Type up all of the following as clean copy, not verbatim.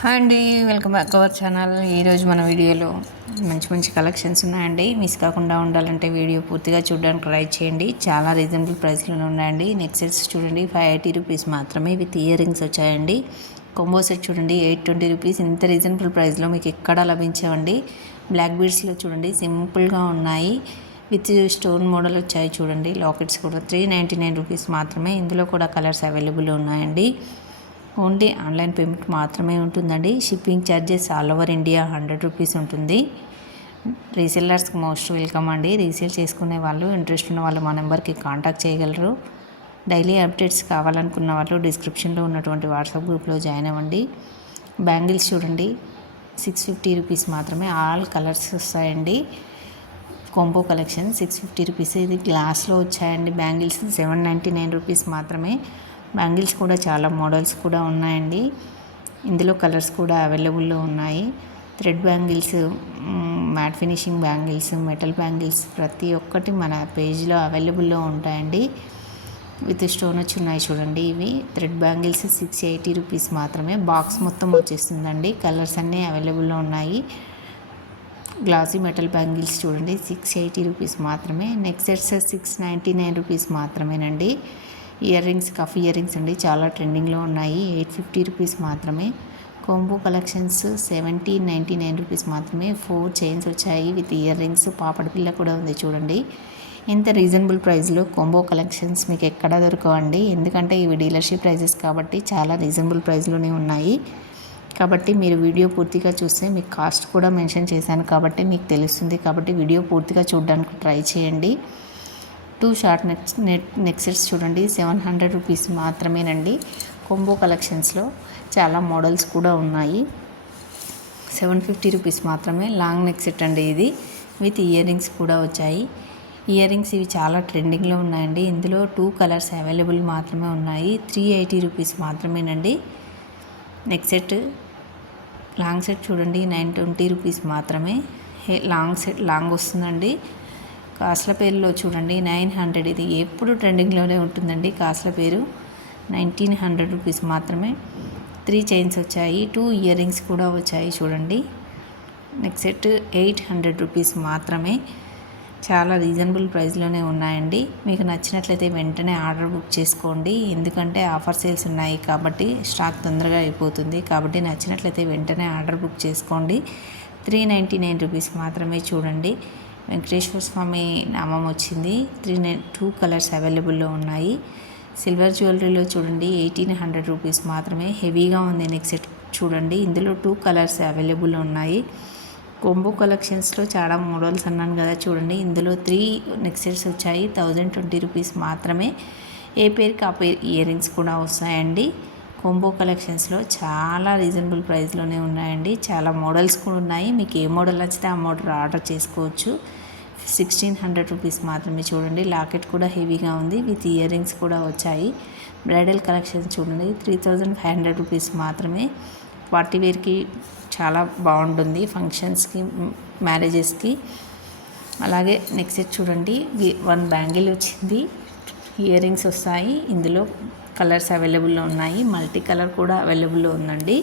Hi అండి, welcome back our channel. ఈరోజు మన వీడియోలో మంచి మంచి కలెక్షన్స్ ఉన్నాయండి. మిస్ కాకుండా ఉండాలంటే వీడియో పూర్తిగా చూడడానికి ట్రై చేయండి. చాలా రీజనబుల్ ప్రైస్లోనే ఉన్నాయండి. నెక్స్ట్ సెట్స్ చూడండి, 580 రూపీస్ మాత్రమే విత్ ఇయర్ రింగ్స్ వచ్చాయండి. కొంబో సెట్ చూడండి, 820 రూపీస్. ఇంత రీజనబుల్ ప్రైస్లో మీకు ఎక్కడా లభించవండి. బ్లాక్ బీడ్స్లో చూడండి, సింపుల్గా ఉన్నాయి. విత్ స్టోన్ మోడల్ వచ్చాయి చూడండి. లాకెట్స్ కూడా 399 రూపీస్ మాత్రమే. ఇందులో కూడా కలర్స్ అవైలబుల్ ఉన్నాయండి. ఓన్లీ ఆన్లైన్ పేమెంట్ మాత్రమే ఉంటుందండి. Shipping charges all over India 100 rupees ఉంటుంది. రీసెల్లర్స్కి మోస్ట్ వెల్కమ్ అండి. రీసేల్ చేసుకునే వాళ్ళు, ఇంట్రెస్ట్ ఉన్న వాళ్ళు మా నెంబర్కి కాంటాక్ట్ చేయగలరు. డైలీ అప్డేట్స్ కావాలనుకున్న వాళ్ళు డిస్క్రిప్షన్లో ఉన్నటువంటి వాట్సాప్ గ్రూప్లో జాయిన్ అవ్వండి. బ్యాంగిల్స్ చూడండి, 650 రూపీస్ మాత్రమే. ఆల్ కలర్స్ వస్తాయండి. Combo collection 650 rupees. ఇది గ్లాస్లో వచ్చాయండి. బ్యాంగిల్స్ 799 రూపీస్ మాత్రమే. బ్యాంగిల్స్ కూడా చాలా మోడల్స్ కూడా ఉన్నాయండి. ఇందులో కలర్స్ కూడా అవైలబుల్లో ఉన్నాయి. Thread bangles, matte finishing bangles, metal bangles ప్రతి ఒక్కటి మన పేజ్లో అవైలబుల్లో ఉంటాయండి. విత్ స్టోన్ వచ్చి ఉన్నాయి చూడండి. ఇవి థ్రెడ్ బ్యాంగిల్స్ 680 రూపీస్ మాత్రమే. బాక్స్ మొత్తం వచ్చేస్తుందండి. కలర్స్ అన్నీ అవైలబుల్లో ఉన్నాయి. గ్లాసీ మెటల్ బ్యాంగిల్స్ చూడండి, 680 రూపీస్ మాత్రమే. నెక్స్ట్ సెట్స్ 699 రూపీస్ మాత్రమేనండి. Earrings, cuff earrings అండి, చాలా ట్రెండింగ్లో ఉన్నాయి. 850 రూపీస్ మాత్రమే. కాంబో కలెక్షన్స్ 1799 రూపీస్ మాత్రమే. 4 చైన్స్ వచ్చాయి విత్ ఇయర్ రింగ్స్. పాపడి పిల్ల కూడా ఉంది చూడండి. ఇంత రీజనబుల్ ప్రైస్లో కాంబో కలెక్షన్స్ మీకు ఎక్కడా దొరకవండి. ఎందుకంటే ఇవి డీలర్షిప్ ప్రైజెస్ కాబట్టి చాలా రీజనబుల్ ప్రైస్లోనే ఉన్నాయి. కాబట్టి మీరు వీడియో పూర్తిగా చూస్తే మీకు కాస్ట్ కూడా మెన్షన్ చేశాను కాబట్టి మీకు తెలుస్తుంది. కాబట్టి వీడియో పూర్తిగా చూడడానికి ట్రై చేయండి. 2 షార్ట్ నెక్ సెట్స్ చూడండి, 700 రూపీస్ మాత్రమేనండి. కొంబో కలెక్షన్స్లో చాలా మోడల్స్ కూడా ఉన్నాయి. 750 రూపీస్ మాత్రమే. లాంగ్ నెక్ సెట్ అండి ఇది, విత్ ఇయర్ రింగ్స్ కూడా వచ్చాయి. ఇయర్ రింగ్స్ ఇవి చాలా ట్రెండింగ్లో ఉన్నాయండి. ఇందులో 2 కలర్స్ అవైలబుల్ మాత్రమే ఉన్నాయి. 380 రూపీస్ మాత్రమేనండి. నెక్ సెట్, లాంగ్ సెట్ చూడండి, 920 రూపీస్ మాత్రమే. లాంగ్ వస్తుందండి. కాస్ట్ల పేరులో చూడండి 900. ఇది ఎప్పుడు ట్రెండింగ్లోనే ఉంటుందండి. కాస్ట్ల పేరు 1900 రూపీస్ మాత్రమే. 3 చైన్స్ వచ్చాయి, 2 ఇయర్ రింగ్స్ కూడా వచ్చాయి చూడండి. నెక్స్ట్ సెట్ 800 రూపీస్ మాత్రమే. చాలా రీజనబుల్ ప్రైస్లోనే ఉన్నాయండి. మీకు నచ్చినట్లయితే వెంటనే ఆర్డర్ బుక్ చేసుకోండి. ఎందుకంటే ఆఫర్ సేల్స్ ఉన్నాయి కాబట్టి స్టాక్ తొందరగా అయిపోతుంది. కాబట్టి నచ్చినట్లయితే వెంటనే ఆర్డర్ బుక్ చేసుకోండి. 399 రూపీస్ మాత్రమే. చూడండి, వెంకటేశ్వర స్వామి నామం వచ్చింది. 2 కలర్స్ అవైలబుల్లో ఉన్నాయి. సిల్వర్ జ్యువెలరీలో చూడండి, 1800 రూపీస్ మాత్రమే. హెవీగా ఉంది నెక్ సెట్ చూడండి. ఇందులో 2 కలర్స్ అవైలబుల్ ఉన్నాయి. కొంబో కలెక్షన్స్లో చాలా మోడల్స్ అన్నాను కదా చూడండి. ఇందులో 3 నెక్ సెట్స్ వచ్చాయి, 1020 రూపీస్ మాత్రమే. ఏ పేరుకి ఆ పేరు ఇయర్ రింగ్స్ కూడా వస్తాయండి. కొంబో కలెక్షన్స్లో చాలా రీజనబుల్ ప్రైస్లోనే ఉన్నాయండి. చాలా మోడల్స్ కూడా ఉన్నాయి. మీకు ఏ మోడల్ నచ్చితే ఆ మోడల్ ఆర్డర్ చేసుకోవచ్చు. 1600 రూపీస్ మాత్రమే. చూడండి, లాకెట్ కూడా హెవీగా ఉంది, విత్ ఇయర్ రింగ్స్ కూడా వచ్చాయి. బ్రైడల్ కలెక్షన్స్ చూడండి, 3500 రూపీస్ మాత్రమే. పార్టీ వేర్కి చాలా బాగుంటుంది, ఫంక్షన్స్కి, మ్యారేజెస్కి. అలాగే నెక్స్ట్ చూడండి, 1 బ్యాంగిల్ వచ్చింది, ఇయర్ రింగ్స్ వస్తాయి. ఇందులో కలర్స్ అవైలబుల్లో ఉన్నాయి. మల్టీ కలర్ కూడా అవైలబుల్లో ఉందండి.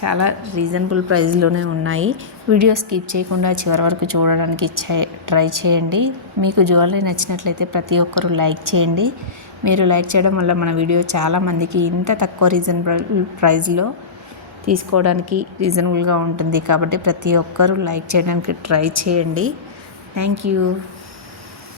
చాలా రీజనబుల్ ప్రైస్లోనే ఉన్నాయి. వీడియో స్కిప్ చేయకుండా చివరి వరకు చూడడానికి ట్రై చేయండి. మీకు జ్యువెలరీ నచ్చినట్లయితే ప్రతి ఒక్కరూ లైక్ చేయండి. మీరు లైక్ చేయడం వల్ల మన వీడియో చాలామందికి ఇంత తక్కువ రీజనబుల్ ప్రైస్లో తీసుకోవడానికి రీజనబుల్గా ఉంటుంది. కాబట్టి ప్రతి ఒక్కరూ లైక్ చేయడానికి ట్రై చేయండి. Thank you.